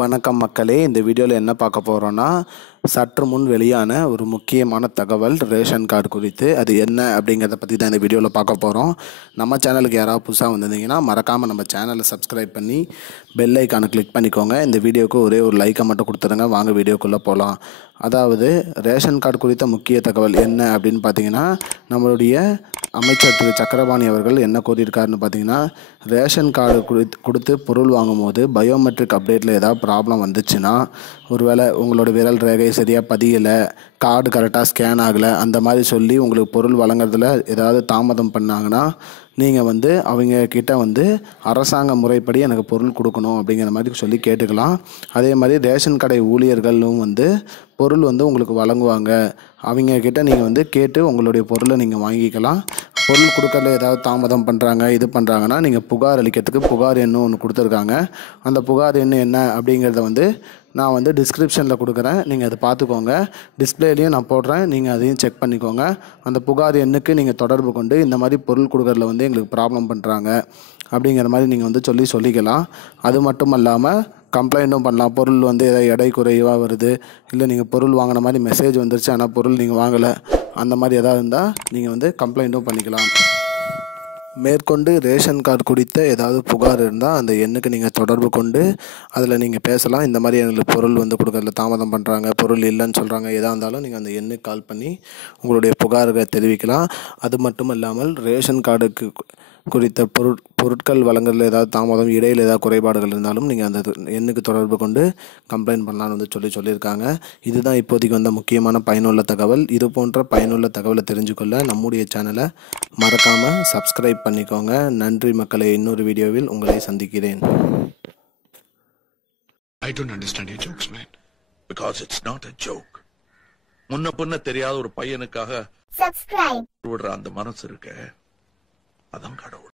வணக்கம் மக்களே, இந்த வீடியோவில் என்ன பார்க்க போகிறோன்னா, சற்று முன் வெளியான ஒரு முக்கியமான தகவல் ரேஷன் கார்டு குறித்து. அது என்ன அப்படிங்கிறத பற்றி தான் இந்த வீடியோவில் பார்க்க போகிறோம். நம்ம சேனலுக்கு யாராவது புதுசாக வந்திருந்தீங்கன்னா மறக்காமல் நம்ம சேனலை சப்ஸ்கிரைப் பண்ணி பெல் ஐக்கானை கிளிக் பண்ணிக்கோங்க. இந்த வீடியோவுக்கு ஒரே ஒரு லைக்கை மட்டும் கொடுத்துருங்க. வாங்க வீடியோக்குள்ளே போகலாம். அதாவது ரேஷன் கார்டு குறித்த முக்கிய தகவல் என்ன அப்படின்னு பார்த்தீங்கன்னா, நம்மளுடைய அமைச்சர் திரு சக்கரபாணி அவர்கள் என்ன கூறியிருக்காருன்னு பார்த்தீங்கன்னா, ரேஷன் கார்டு கொடுத்து பொருள் வாங்கும்போது பயோமெட்ரிக் அப்டேட்டில் ஏதாவது ப்ராப்ளம் வந்துச்சுன்னா, ஒருவேளை உங்களோட விரல் ரேகை சரியாக பதியலை, கார்டு கரெக்டாக ஸ்கேன் ஆகலை, அந்த மாதிரி சொல்லி உங்களுக்கு பொருள் வழங்குறதுல ஏதாவது தாமதம் பண்ணாங்கன்னா, நீங்கள் அவங்க கிட்ட அரசாங்க முறைப்படி எனக்கு பொருள் கொடுக்கணும் அப்படிங்கிற மாதிரி சொல்லி கேட்டுக்கலாம். அதே மாதிரி ரேஷன் கடை ஊழியர்களும் பொருள் உங்களுக்கு வழங்குவாங்க. அவங்க கிட்ட நீங்கள் கேட்டு உங்களுடைய பொருளை நீங்கள் வாங்கிக்கலாம். பொருள் கொடுக்கறதுல ஏதாவது தாமதம் பண்ணுறாங்க, இது பண்ணுறாங்கன்னா, நீங்கள் புகார் அளிக்கிறதுக்கு புகார் எண்ணு ஒன்று கொடுத்துருக்காங்க. அந்த புகார் எண்ணு என்ன அப்படிங்கிறத நான் டிஸ்கிரிப்ஷனில் கொடுக்குறேன். நீங்கள் அதை பார்த்துக்கோங்க. டிஸ்பிளேலையும் நான் போடுறேன், நீங்கள் அதையும் செக் பண்ணிக்கோங்க. அந்த புகார் எண்ணுக்கு நீங்கள் தொடர்பு கொண்டு இந்த மாதிரி பொருள் கொடுக்கறதுல எங்களுக்கு ப்ராப்ளம் பண்ணுறாங்க அப்படிங்கிற மாதிரி நீங்கள் சொல்லிக்கலாம். அது மட்டும் இல்லாமல் கம்ப்ளைண்ட்டும் பண்ணலாம். பொருள் ஏதாவது எடை குறைவாக வருது, இல்லை நீங்கள் பொருள் வாங்கின மாதிரி மெசேஜ் வந்துருச்சு ஆனால் பொருள் நீங்கள் வாங்கலை, அந்த மாதிரி எதாவது இருந்தால் நீங்கள் கம்ப்ளைண்ட்டும் பண்ணிக்கலாம். மேற்கொண்டு ரேஷன் கார்டு குறித்த ஏதாவது புகார் இருந்தால் அந்த எண்ணுக்கு நீங்கள் தொடர்பு கொண்டு அதில் நீங்கள் பேசலாம். இந்த மாதிரி எங்களுக்கு பொருள் கொடுக்கறதுல தாமதம் பண்ணுறாங்க, பொருள் இல்லைன்னு சொல்கிறாங்க, எதாக இருந்தாலும் நீங்கள் அந்த எண்ணுக்கு கால் பண்ணி உங்களுடைய புகார்களை தெரிவிக்கலாம். அது மட்டும் இல்லாமல் ரேஷன் கார்டுக்கு குறித்த பொருட்கள் வழங்குறதுல ஏதாவது தாமதம், இடையில் ஏதாவது குறைபாடுகள் இருந்தாலும் நீங்கள் அந்த எண்ணுக்கு தொடர்பு கொண்டு கம்ப்ளைண்ட் பண்ணலான்னு சொல்லியிருக்காங்க. இதுதான் இப்போதைக்கு வந்த முக்கியமான பயனுள்ள தகவல். இது போன்ற பயனுள்ள தகவலை தெரிஞ்சுக்கொள்ள நம்முடைய சேனலை மறக்காமல் சப்ஸ்கிரைப் பண்ணிக்கோங்க. நன்றி மக்களே. இன்னொரு வீடியோவில் உங்களை சந்திக்கிறேன். I don't understand your jokes, man. Because it's not a joke. முன்ன பின்ன தெரியாத ஒரு பையனுக்காக விடுற அந்த மனசு இருக்க, அதான் கடவுள்.